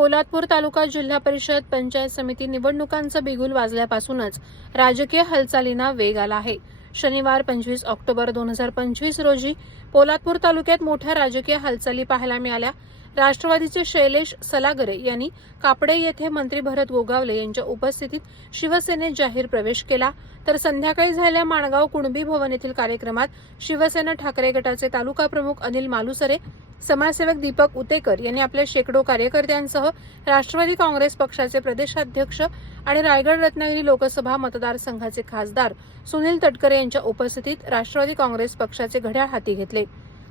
पोलादपूर तालुका जिल्हा परिषद पंचायत समिती निवडणुकांचं बिगुल वाजल्यापासूनच राजकीय हालचालींना वेग आला आहे. शनिवार पंचवीस ऑक्टोबर दोन हजार पंचवीस रोजी पोलादपूर तालुक्यात मोठ्या राजकीय हालचाली पाहायला मिळाल्या. राष्ट्रवादीचे शैलेश सलागरे यांनी कापडे येथे मंत्री भरत गोगावले यांच्या उपस्थितीत शिवसेनेत जाहीर प्रवेश केला. तर संध्याकाळी झालेल्या माणगाव कुणबी भवन येथील कार्यक्रमात शिवसेना ठाकरे गटाचे तालुका प्रमुख अनिल मालुसरे समाजसेवक दीपक उतेकर यांनी आपल्या शेकडो कार्यकर्त्यांसह राष्ट्रवादी काँग्रेस पक्षाचे प्रदेशाध्यक्ष आणि रायगड रत्नागिरी लोकसभा मतदारसंघाचे खासदार सुनील तटकरे यांच्या उपस्थितीत राष्ट्रवादी काँग्रेस पक्षाचे घड्याळ हाती घेतले.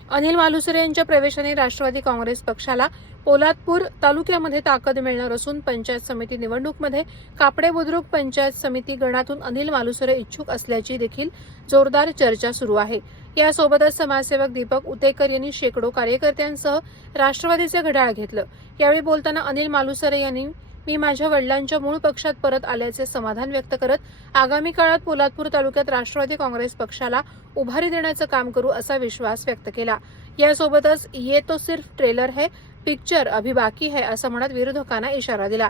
अनिल मालुसरे यांच्या प्रवेशाने राष्ट्रवादी काँग्रेस पक्षाला पोलादपूर तालुक्यामध्ये ताकद मिळणार असून पंचायत समिती निवडणूकमध्ये कापडे बुद्रुक पंचायत समिती गणातून अनिल मालुसरे इच्छुक असल्याची देखील जोरदार चर्चा सुरू आहे. यासोबतच समाजसेवक दीपक उतेकर यांनी शेकडो कार्यकर्त्यांसह राष्ट्रवादीचे घड्याळ घेतलं. यावेळी बोलताना अनिल मालुसरे यांनी मी माझ्या वडिलांच्या मूळ पक्षात परत आल्याचे समाधान व्यक्त करत आगामी काळात पोलादपूर तालुक्यात राष्ट्रवादी काँग्रेस पक्षाला उभारी देण्याचं काम करू असा विश्वास व्यक्त केला. यासोबतच ये तो सिर्फ ट्रेलर है पिक्चर अभी बाकी है असं म्हणत विरोधकांना इशारा दिला.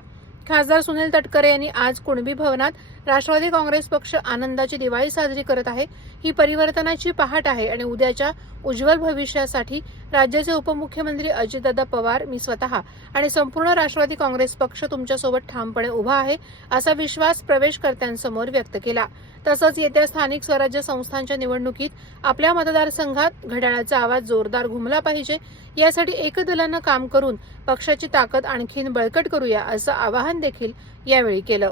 खासदार सुनील तटकरे यांनी आज कुणबी भवनात राष्ट्रवादी काँग्रेस पक्ष आनंदाची दिवाळी साजरी करत आहे. ही परिवर्तनाची पहाट आहे आणि उद्याच्या उज्ज्वल भविष्यासाठी राज्याचे उपमुख्यमंत्री अजितदादा पवार मी स्वतः आणि संपूर्ण राष्ट्रवादी काँग्रेस पक्ष तुमच्यासोबत ठामपणे उभा आहे असा विश्वास प्रवेशकर्त्यांसमोर व्यक्त केला. तसंच येत्या स्थानिक स्वराज्य संस्थांच्या निवडणुकीत आपल्या मतदारसंघात घड्याळाचा आवाज जोरदार घुमला पाहिजे. यासाठी एकदलानं काम करून पक्षाची ताकद आणखीन बळकट करूया असं आवाहन देखील यावेळी केलं.